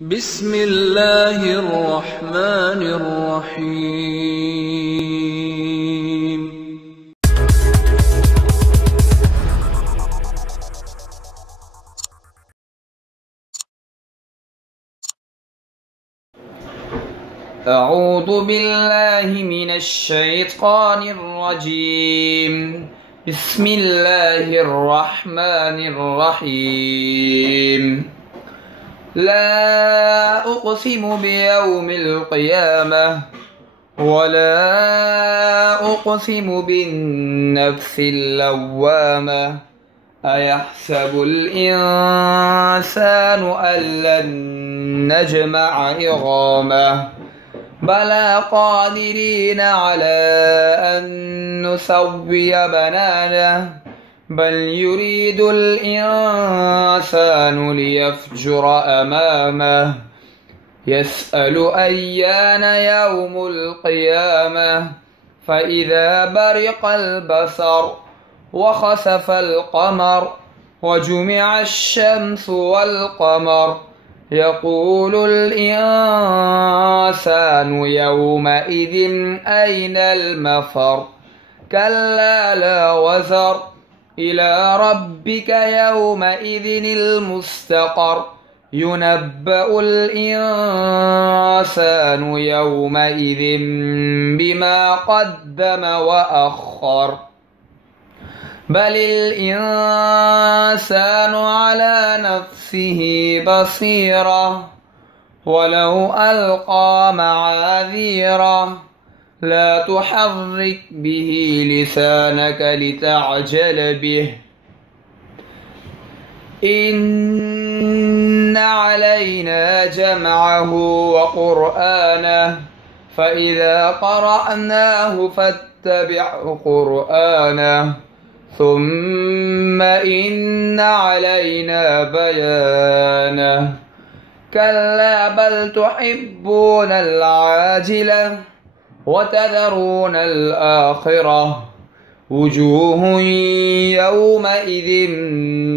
بسم الله الرحمن الرحيم. أعوذ بالله من الشيطان الرجيم. بسم الله الرحمن الرحيم. لا أقسم بيوم القيامة ولا أقسم بالنفس اللوامة. أيحسب الإنسان أن لن نجمع عظامه بلى قادرين على أن نسوي بنانه بل يريد الإنسان ليفجر أمامه يسأل أيان يوم القيامة فإذا برق البصر وخسف القمر وجمع الشمس والقمر يقول الإنسان يومئذ أين المفر كلا لا وزر إلى ربك يومئذ المستقر ينبأ الإنسان يومئذ بما قدم وأخر بل الإنسان على نفسه بصيرة ولو ألقى معاذيره لا تحرك به لسانك لتعجل به إن علينا جمعه وقرآنه فإذا قرأناه فاتبع قرآنه ثم إن علينا بيانه كلا بل تحبون العاجلة وتذرون الآخرة وجوه يومئذ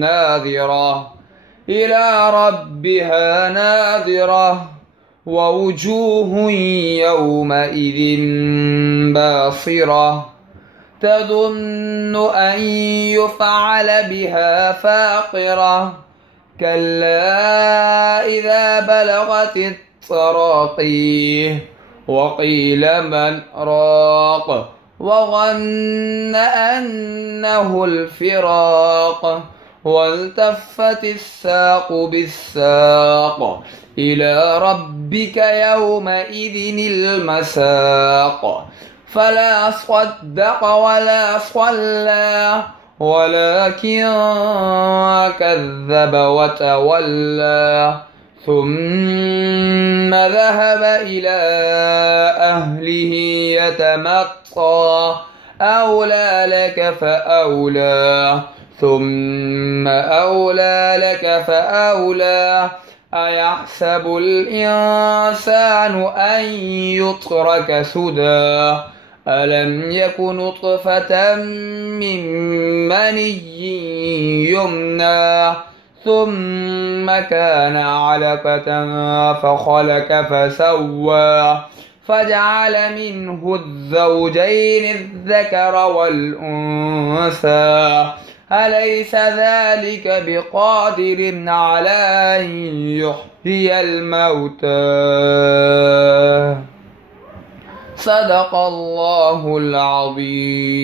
ناظرة إلى ربها ناظرة ووجوه يومئذ باصرة تظن أن يفعل بها فاقرة كلا إذا بلغت التراقي وقيل من راق وظن أنه الفراق والتفت الساق بالساق إلى ربك يومئذ المساق فلا صدق ولا صلى ولكن كذب وتولى ثم ذهب إلى أهله يتمطى أولى لك فأولى ثم أولى لك فأولى أيحسب الإنسان أن يترك سدى ألم يك نطفة من مني يمنى ثم كان علقة فخلق فسوى فجعل منه الزوجين الذكر والأنثى أليس ذلك بقادر على أن يحيي الموتى صدق الله العظيم.